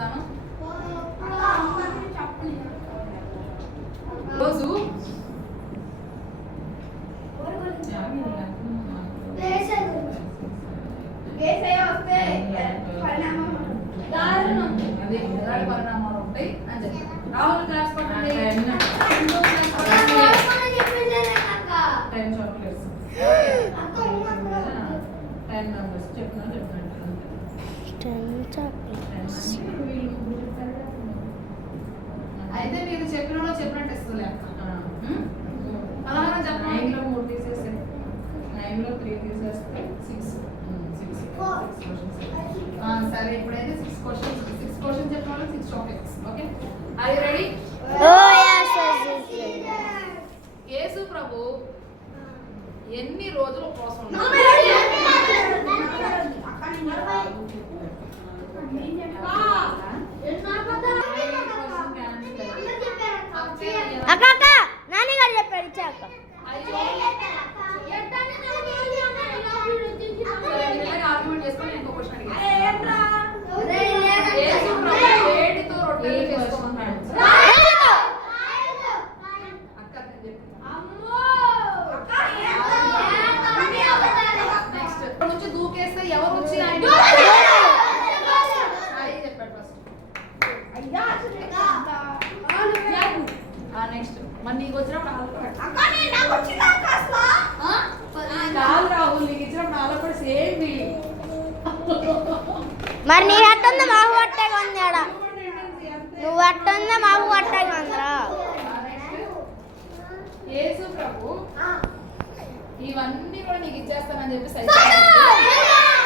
చెప్తాను. రోజు పరిణామాలు ఉంటాయి అని చెప్పి రాహుల్ క్లాస్ పట్టండి. 10 చాక్లెట్స్ 10 మెంబర్స్ చెప్తున్నాను. అయితే మీరు చెప్పినట్టు ఇస్తుంది అక్క. పదహారం చెప్పండి. 9లో 3 తీసేస్తే 9లో 3 తీసేస్తే 6. సరే ఇప్పుడైతే 6 క్వశ్చన్స్ చెప్పిన 6 chocolates. Okay, are you ready? Yesu ప్రభు ఎన్ని రోజులు ఉపవాసం ఉన్నారు? అక్క నాని గారు చెప్పారు ఇచ్చాక ఆర్గ్యుమెంట్ చేసుకొని ఇంకో క్వశ్చన్ అడిగాను. యేసు ప్రభు వేడితో రొట్టెలు చేసుకోమన్నాడు. నెక్స్ట్ నుంచి దూకేస్తే ఎవరు వచ్చి ఆయన చెప్పాడు ఫస్ట్. నెక్స్ట్ మరి నీకు వచ్చినప్పుడు కాదు రాహుల్, నీకు ఇచ్చినప్పుడు ఆలోపడి సేమ్ ఫీలింగ్. మరి నీ అట్టుంది మాకు పట్టగా ఉంది ఆడ, నువ్వు అట్టుంది మాకు పట్టగా ఉందిరా. యేసు ప్రభు ఇవన్నీ కూడా నీకు ఇచ్చేస్తానని చెప్పి చెప్పండి.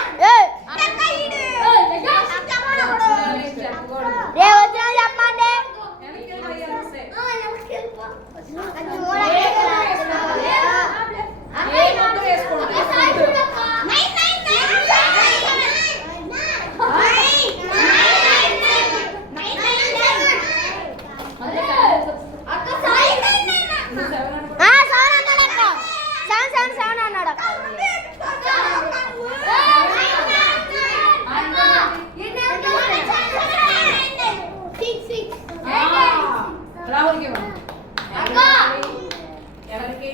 రాహుల్కి ఎవరికి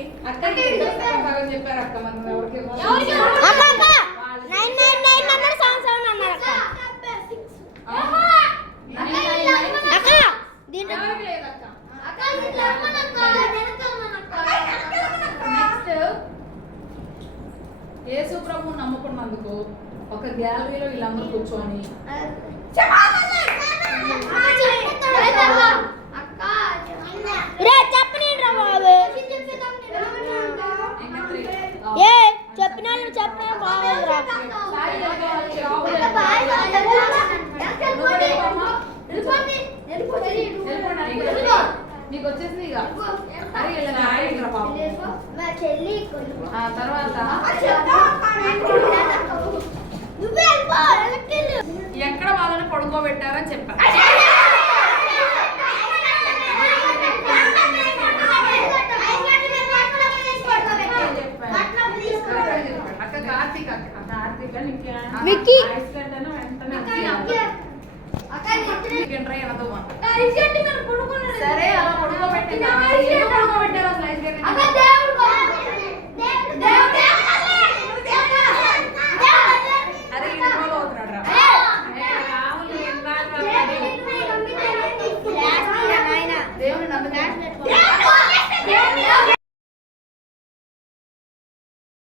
చెప్పారు అక్క. మనం ఎవరికి యేసు ప్రభు నమ్ముకున్నందుకు ఒక గ్యాలరీలో వీళ్ళందరూ కూర్చొని నీకు వచ్చేసింది ఇక. తర్వాత ఎక్కడ వాళ్ళని పడుకోబెట్టారని చెప్పారు. అక్క కార్తీక్ సరే అలా పడుకోబెట్టిందా? పడుకోబెట్టారు అసలు ఐస్ గడ్డ అరే ఇంట్లో అవుతున్నాడు రా. దేవుని నమ్ముతా